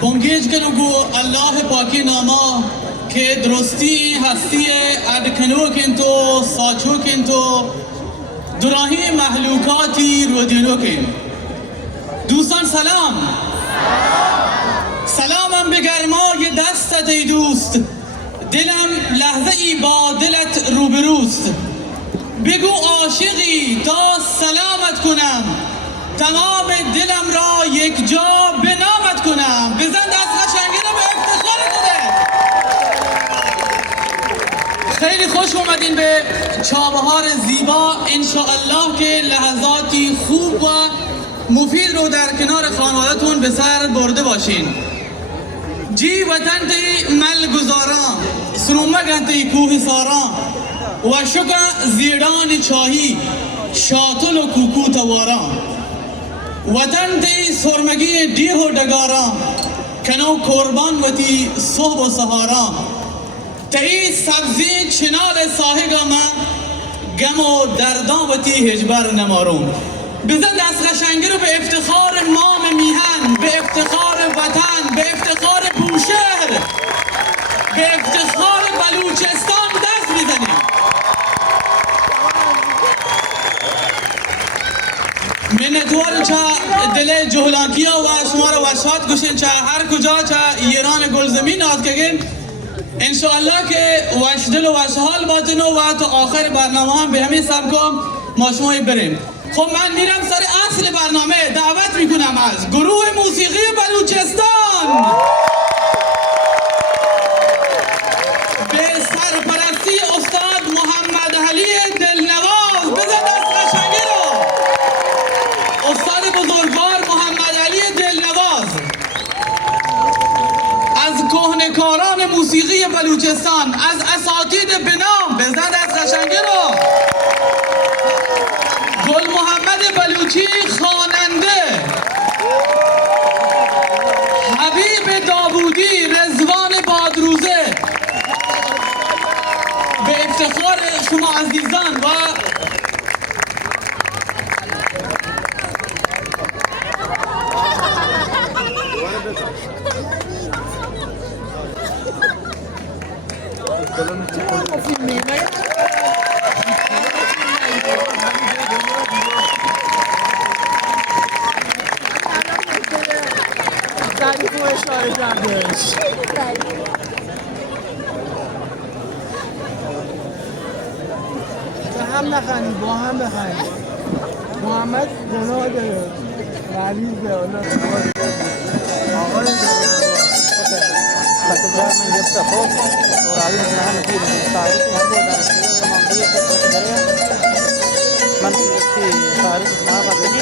بانگیج کنگو الله پاکی ناما که درستی هستی ادکنو کن تو ساچو کن تو دراهی محلوکاتی رو دینو کن. دوستان سلام. سلامم به گرمای دستت ای دوست، دلم لحظه ای با دلت روبروست. بگو عاشقی تا سلامت کنم، تمام دلم را یک جا به نامت کنم. بزن دست قشنگی رو به افتخار کنه. خیلی خوش اومدین به چابهار زیبا. انشاءالله که لحظاتی خوب و مفید رو در کنار خانوادتون به سر برده باشین. جی وطن تی مل گزاران، سرومگن تی کوه ساران و شکا زیران چاهی، شاتل و کوکو تواران. وطن تی سرمگی دیه و دگاران، کنو قربان و تی صبح و سهاران. تی سبزی چنال ساهگا من، گم و دردان و تی هجبر نمارون. بزن دست قشنگی رو به افتخار مام میهن، به افتخار وطن، به افتخار بوشهر، به افتخار بلوچستان دست میزنیم. منتوار چه دل جهلانکیا و شما رو وشات گوشین چه هر کجا چه ایران گلزمین آد کگین. انشاءالله که وش دل و وش حال باتنو و تا آخر برنامه هم به همین سبکم ما شمایی بریم. خب من میرم سر اصل برنامه. دعوت میکنم از گروه موسیقی بلوچستان به سرپرستی استاد محمد علی دلنواز. بزن دست قشنگی رو. استاد بزرگوار محمد علی دلنواز از کهنکاران موسیقی بلوچستان، از اساتید بنام. بزن دست قشنگی رو. گل محمد بلوچی خواننده، حبیب داوودی، رضوان بادروزه. به افتخار شما عزیزان و تعریف و اشاره کردش. به هم نخندید، با هم بخندید. محمد گناه داره، غریزه. آقای من گفته خوب سورالی من هم تیر تعریف هم بود من تعریف ما بدی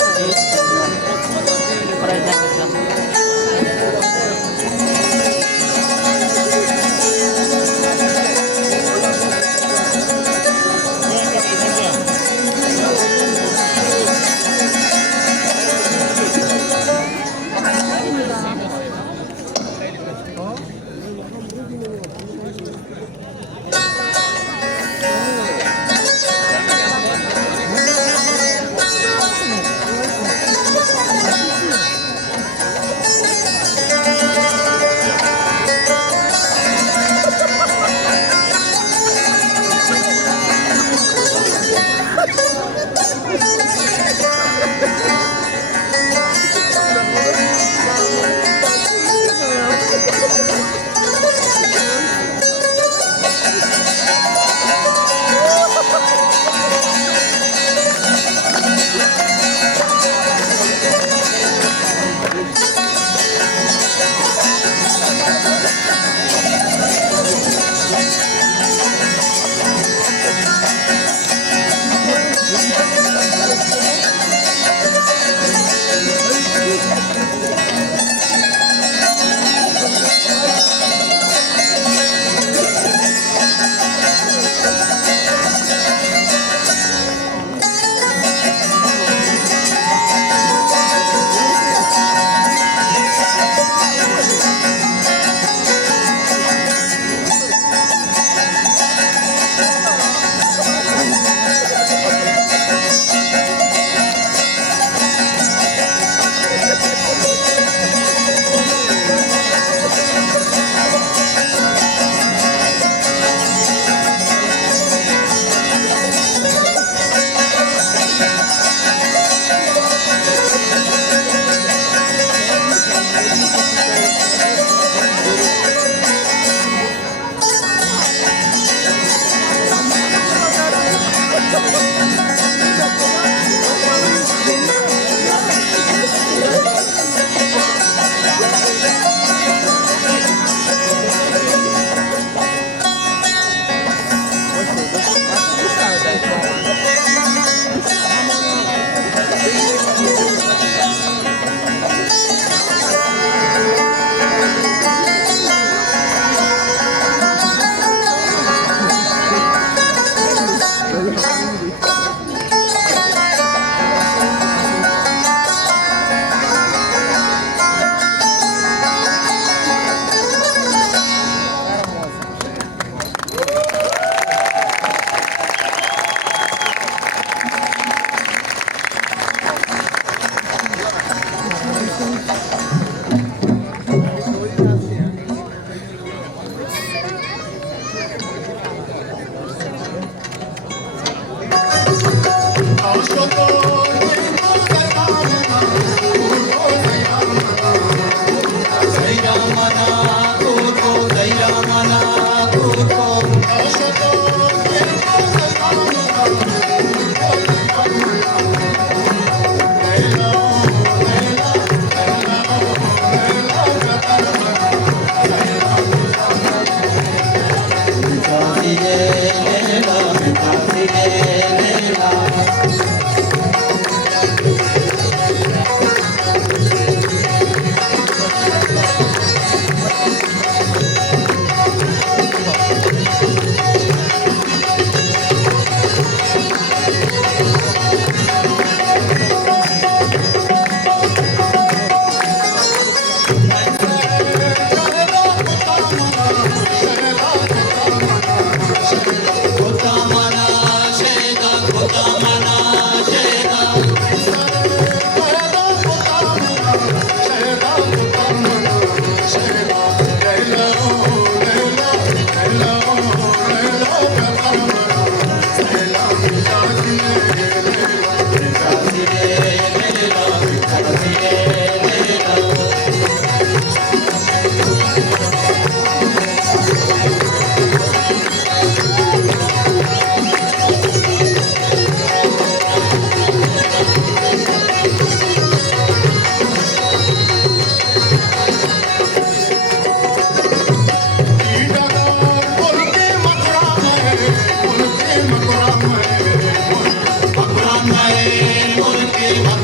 Thank you.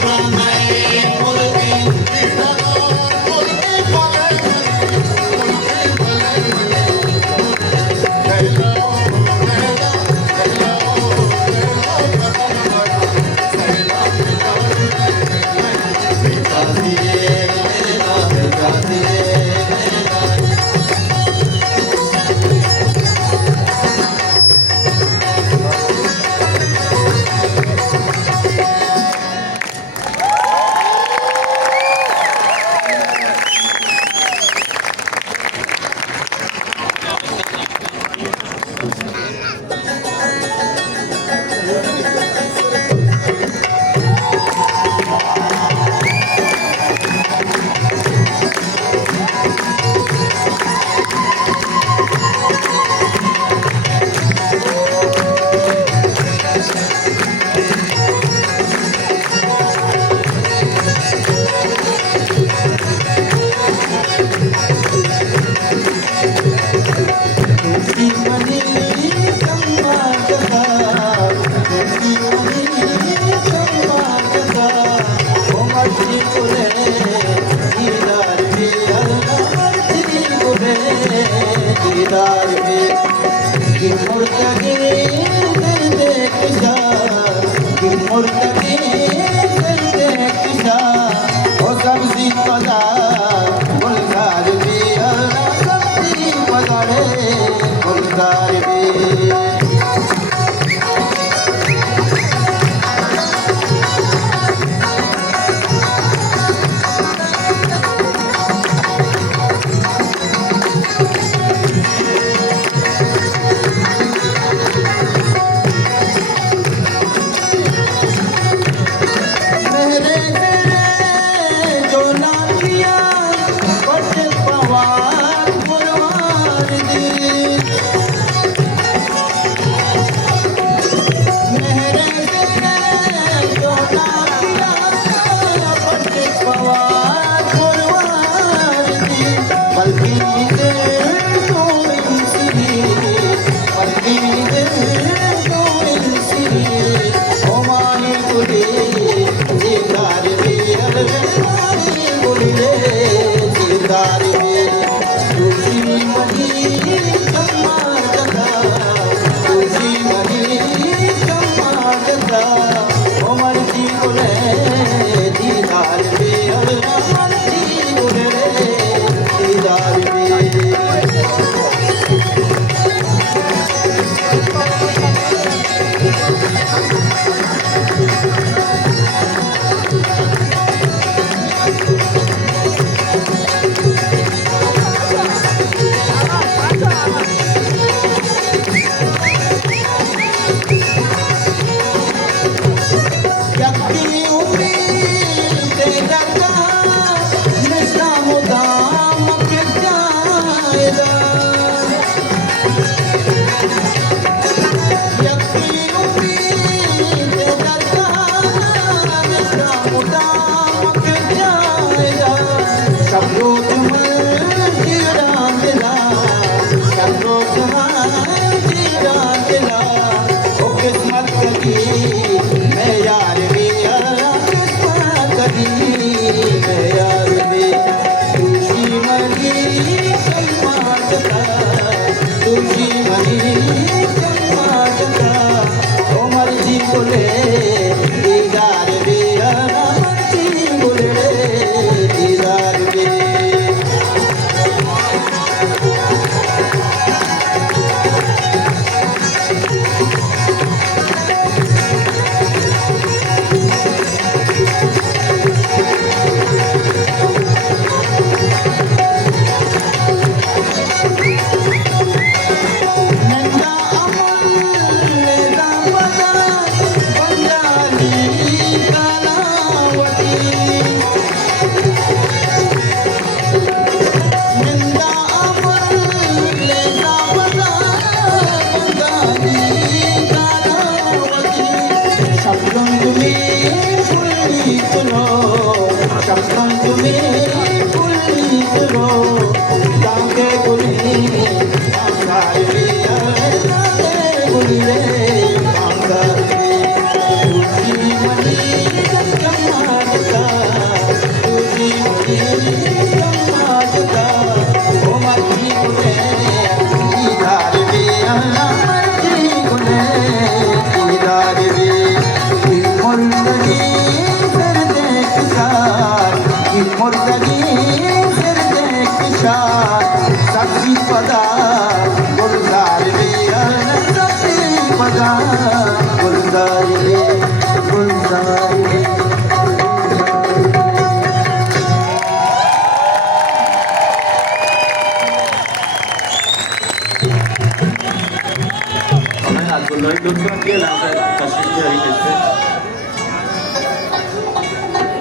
والله لطفا یه لحظه تشریف بیارید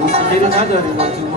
موسیقی رو نداریم